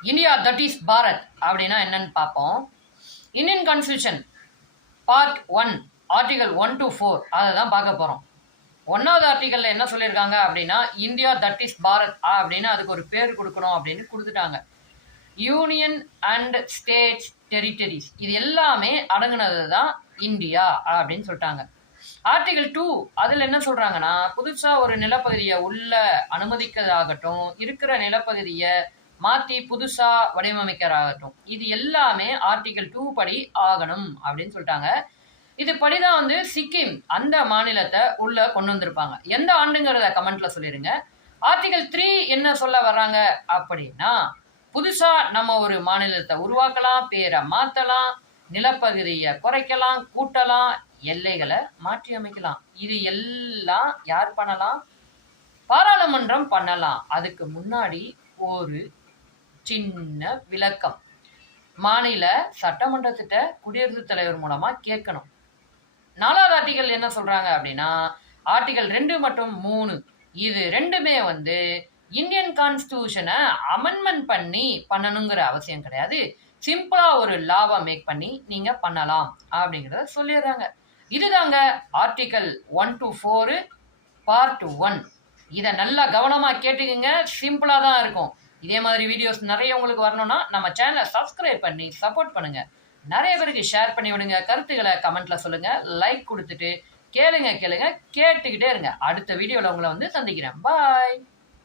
India that is Bharat அப்படின்னா என்னன்னு பார்ப்போம். Indian constitution part 1 article 1 to 4 அதை தான் பார்க்க போகிறோம். 1வது ஆர்டிகல்ல என்ன சொல்லியிருக்காங்க அப்படின்னா இந்தியா தட் இஸ் பாரத் அப்படின்னு அதுக்கு ஒரு பேர் கொடுக்கணும் அப்படின்னு கொடுத்துட்டாங்க. யூனியன் அண்ட் ஸ்டேட்ஸ் டெரிட்டரிஸ் இது எல்லாமே அடங்குனது தான் இந்தியா அப்படின்னு சொல்லிட்டாங்க. ஆர்டிகல் 2 அதில் என்ன சொல்கிறாங்கன்னா புதுசாக ஒரு நிலப்பகுதியை உள்ள அனுமதிக்கிறதாகட்டும், இருக்கிற நிலப்பகுதியை மாற்றி புதுசாக வடிவமைக்கிறதாகட்டும், இது எல்லாமே ஆர்டிகல் 2 படி ஆகணும் அப்படின்னு சொல்லிட்டாங்க. இது படிதான் வந்து சிக்கிம் அந்த மாநிலத்தை உள்ள கொண்டு வந்திருப்பாங்க. எந்த ஆண்டுங்கிறத கமெண்ட்ல சொல்லிடுங்க. ஆர்டிகல் 3 என்ன சொல்ல வர்றாங்க அப்படின்னா புதுசாக நம்ம ஒரு மாநிலத்தை உருவாக்கலாம், பேரை மாற்றலாம், நிலப்பகுதியை குறைக்கலாம், கூட்டலாம், எல்லைகளை மாற்றி அமைக்கலாம். இது எல்லாம் யார் பண்ணலாம்? பாராளுமன்றம் பண்ணலாம். அதுக்கு முன்னாடி ஒரு சின்ன விளக்கம் மாநில சட்டமன்றத்திட்ட குடியரசுத் தலைவர் மூலமா கேட்கணும். 4வது ஆர்டிகல் என்ன சொல்றாங்க அப்படின்னா ஆர்டிகல் 2 மற்றும் 3 இது ரெண்டுமே வந்து இந்தியன் கான்ஸ்டியூஷனை அமெண்ட்மெண்ட் பண்ணி பண்ணணுங்கிற அவசியம் கிடையாது. சிம்பிளா ஒரு லாவை மேக் பண்ணி நீங்க பண்ணலாம் அப்படிங்கிறத சொல்லிடுறாங்க. இதுதாங்க ஆர்டிகல் 1 to 4 பார்ட் 1. இதை நல்லா கவனமா கேட்டுக்குங்க. சிம்பிளா தான் இருக்கும். இதே மாதிரி வீடியோஸ் நிறைய உங்களுக்கு வரணும்னா நம்ம சேனலை சப்ஸ்கிரைப் பண்ணி சப்போர்ட் பண்ணுங்க. நிறைய பேருக்கு ஷேர் பண்ணி விடுங்க. கருத்துக்களை கமெண்ட்ல சொல்லுங்க. லைக் கொடுத்துட்டு கேளுங்க கேட்டுக்கிட்டே இருங்க. அடுத்த வீடியோவில் உங்களை வந்து சந்திக்கிறேன். பாய்.